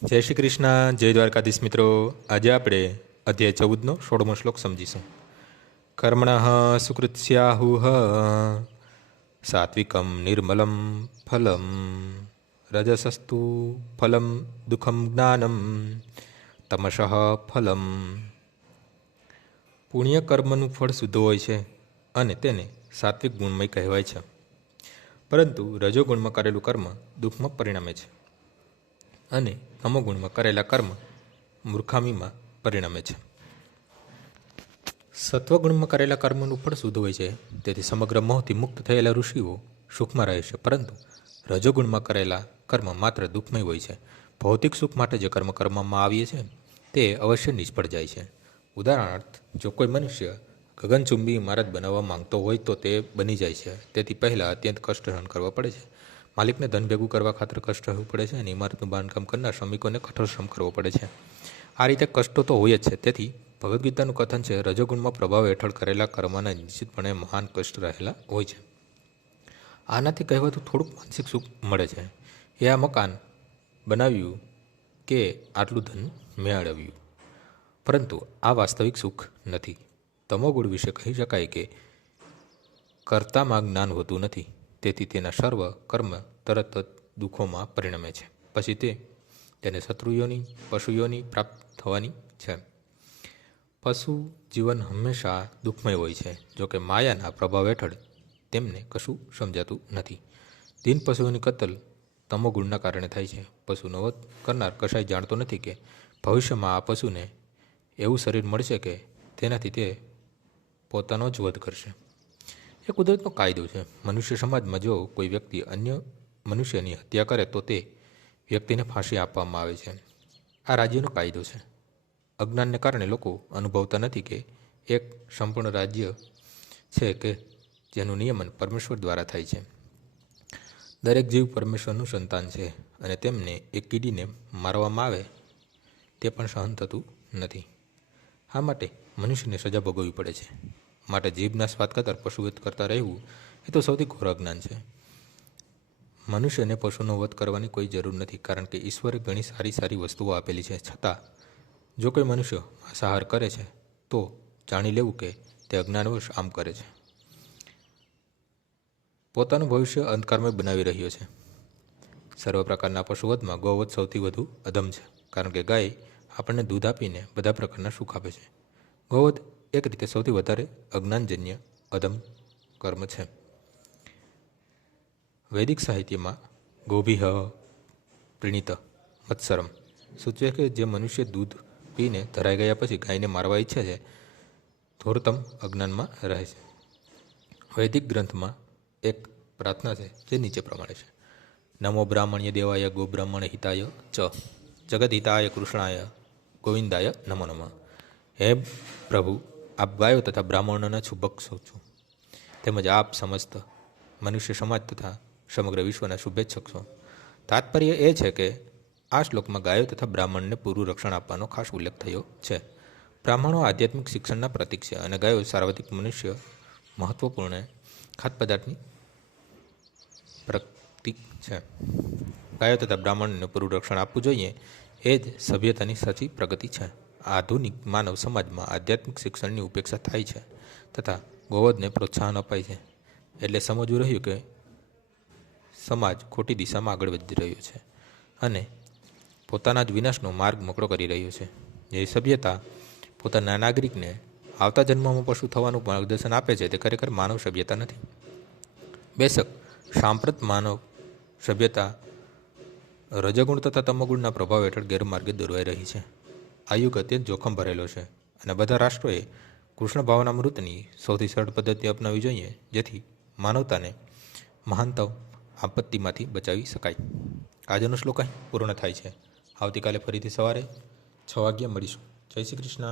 જય શ્રી કૃષ્ણ, જય દ્વારકાધીશ મિત્રો. આજે આપણે અધ્યાય 14નો 16મો શ્લોક સમજીશું. કર્મણઃ સુકૃત્સ્યાહુઃ સાત્વિકમ નિર્મલમ ફલમ રજસસ્તુ ફલમ દુઃખમ જ્ઞાનમ તમસઃ ફલમ. પુણ્ય કર્મનું ફળ શુદ્ધ હોય છે અને તેને સાત્વિક ગુણમય કહેવાય છે, પરંતુ રજોગુણમાં કરેલું કર્મ દુઃખમાં પરિણમે છે અને તમોગુણમાં કરેલા કર્મ મૂર્ખામીમાં પરિણમે છે. સત્વગુણમાં કરેલા કર્મનું ફળ શુદ્ધ હોય છે, તેથી સમગ્ર મોહથી મુક્ત થયેલા ઋષિઓ સુખમાં રહે છે, પરંતુ રજોગુણમાં કરેલા કર્મ માત્ર દુઃખમય હોય છે. ભૌતિક સુખ માટે જે કર્મ કરવામાં આવીએ છે તે અવશ્ય નિષ્ફળ જાય છે. ઉદાહરણાર્થ, જો કોઈ મનુષ્ય ગગનચુંબી ઇમારત બનાવવા માંગતો હોય તો તે બની જાય છે. તેથી પહેલાં અત્યંત કષ્ટ સહન કરવા પડે છે. માલિકને ધન ભેગું કરવા ખાતર કષ્ટ રહેવું પડે છે અને ઇમારતનું બાંધકામ કરનાર શ્રમિકોને કઠોર શ્રમ કરવો પડે છે. આ રીતે કષ્ટો તો હોય જ છે. તેથી ભગવદ્ ગીતાનું કથન છે, રજોગુણમાં પ્રભાવ હેઠળ કરેલા કર્મના નિશ્ચિતપણે મહાન કષ્ટ રહેલા હોય છે. આનાથી કહેવાતું થોડુંક માનસિક સુખ મળે છે. એ આ મકાન બનાવ્યું કે આટલું ધન મેળવ્યું, પરંતુ આ વાસ્તવિક સુખ નથી. તમોગુણ વિશે કહી શકાય કે કર્તામાં જ્ઞાન હોતું નથી, તેથી તેના સર્વ કર્મ તરત જ દુઃખોમાં પરિણમે છે. પછી તેને શત્રુઓની પશુઓની પ્રાપ્ત થવાની છે. પશુ જીવન હંમેશા દુઃખમય હોય છે, જોકે માયાના પ્રભાવ હેઠળ તેમને કશું સમજાતું નથી. દિન પશુઓની કતલ તમોગુણના કારણે થાય છે. પશુનો વધ કરનાર કશાય જાણતો નથી કે ભવિષ્યમાં આ પશુને એવું શરીર મળશે કે તેનાથી તે પોતાનો જ વધ કરશે. એ કુદરતનો કાયદો છે. મનુષ્ય સમાજમાં જો કોઈ વ્યક્તિ અન્ય મનુષ્યની હત્યા કરે તો તે વ્યક્તિને ફાંસી આપવામાં આવે છે. આ રાજ્યનો કાયદો છે. અજ્ઞાનને કારણે લોકો અનુભવતા નથી કે એક સંપૂર્ણ રાજ્ય છે કે જેનું નિયમન પરમેશ્વર દ્વારા થાય છે. દરેક જીવ પરમેશ્વરનું સંતાન છે અને તેમને એક કીડીને મારવામાં આવે તે પણ સહન થતું નથી. આ માટે મનુષ્યને સજા ભોગવવી પડે છે. માટે જીભના સ્વાદ ખાતર પશુવધ કરતા રહેવું એ તો સૌથી ઘોર અજ્ઞાન છે. મનુષ્યને પશુનો વધ કરવાની કોઈ જરૂર નથી, કારણ કે ઈશ્વરે ઘણી સારી સારી વસ્તુઓ આપેલી છે. છતાં જો કોઈ મનુષ્ય માંસાહાર કરે છે તો જાણી લેવું કે તે અજ્ઞાનવશ આમ કરે છે. પોતાનું ભવિષ્ય અંધકારમય બનાવી રહ્યો છે. સર્વ પ્રકારના પશુવધમાં ગૌવધ સૌથી વધુ અધમ છે, કારણ કે ગાય આપણને દૂધ આપીને બધા પ્રકારના સુખ આપે છે. ગૌવધ એક રીતે સૌથી વધારે અજ્ઞાનજન્ય અધમ કર્મ છે. વૈદિક સાહિત્યમાં ગોભીહ પ્રીણિત મત્સરમ સૂચવે કે જે મનુષ્ય દૂધ પીને ધરાઈ ગયા પછી ગાયને મારવા ઈચ્છે છે, ધોરતમ અજ્ઞાનમાં રહે છે. વૈદિક ગ્રંથમાં એક પ્રાર્થના છે જે નીચે પ્રમાણે છે: નમો બ્રાહ્મણ્ય દેવાય ગો બ્રાહ્મણ હિતાય ચ જગત હિતાય કૃષ્ણાય ગોવિંદાય નમો નમઃ. હે પ્રભુ, આપ ગાયો તથા બ્રાહ્મણોના શુભક છો, તેમજ આપ સમસ્ત મનુષ્ય સમાજ તથા સમગ્ર વિશ્વના શુભેચ્છક છો. તાત્પર્ય એ છે કે આ શ્લોકમાં ગાયો તથા બ્રાહ્મણને પૂરું રક્ષણ આપવાનો ખાસ ઉલ્લેખ થયો છે. બ્રાહ્મણો આધ્યાત્મિક શિક્ષણના પ્રતીક છે અને ગાયો સાર્વત્રિક મનુષ્ય મહત્વપૂર્ણ ખાદ્ય પદાર્થની પ્રતીક છે. ગાયો તથા બ્રાહ્મણને પૂરું રક્ષણ આપવું જોઈએ, એ જ સભ્યતાની સાચી પ્રગતિ છે. આધુનિક માનવ સમાજમાં આધ્યાત્મિક શિક્ષણની ઉપેક્ષા થાય છે તથા ગૌવધને પ્રોત્સાહન અપાય છે. એટલે સમજવું રહ્યું કે સમાજ ખોટી દિશામાં આગળ વધી રહ્યો છે અને પોતાના જ વિનાશનો માર્ગ મોકળો કરી રહ્યો છે. જે સભ્યતા પોતાના નાગરિકને આવતા જન્મમાં પશુ થવાનું માર્ગદર્શન આપે છે તે ખરેખર માનવ સભ્યતા નથી. બેશક સાંપ્રત માનવ સભ્યતા રજગુણ તથા તમોગુણના પ્રભાવ હેઠળ ગેરમાર્ગે દોરવાઈ રહી છે. આ યુગ અત્યંત જોખમ ભરેલો છે અને બધા રાષ્ટ્રોએ કૃષ્ણ ભાવનામૃતની સૌથી સરળ પદ્ધતિ અપનાવવી જોઈએ, જેથી માનવતાને મહાનતમ આપત્તિમાંથી બચાવી શકાય. આજનો શ્લોક અહીં પૂર્ણ થાય છે. આવતીકાલે ફરીથી સવારે 6 વાગ્યે મળીશું. જય શ્રી કૃષ્ણ.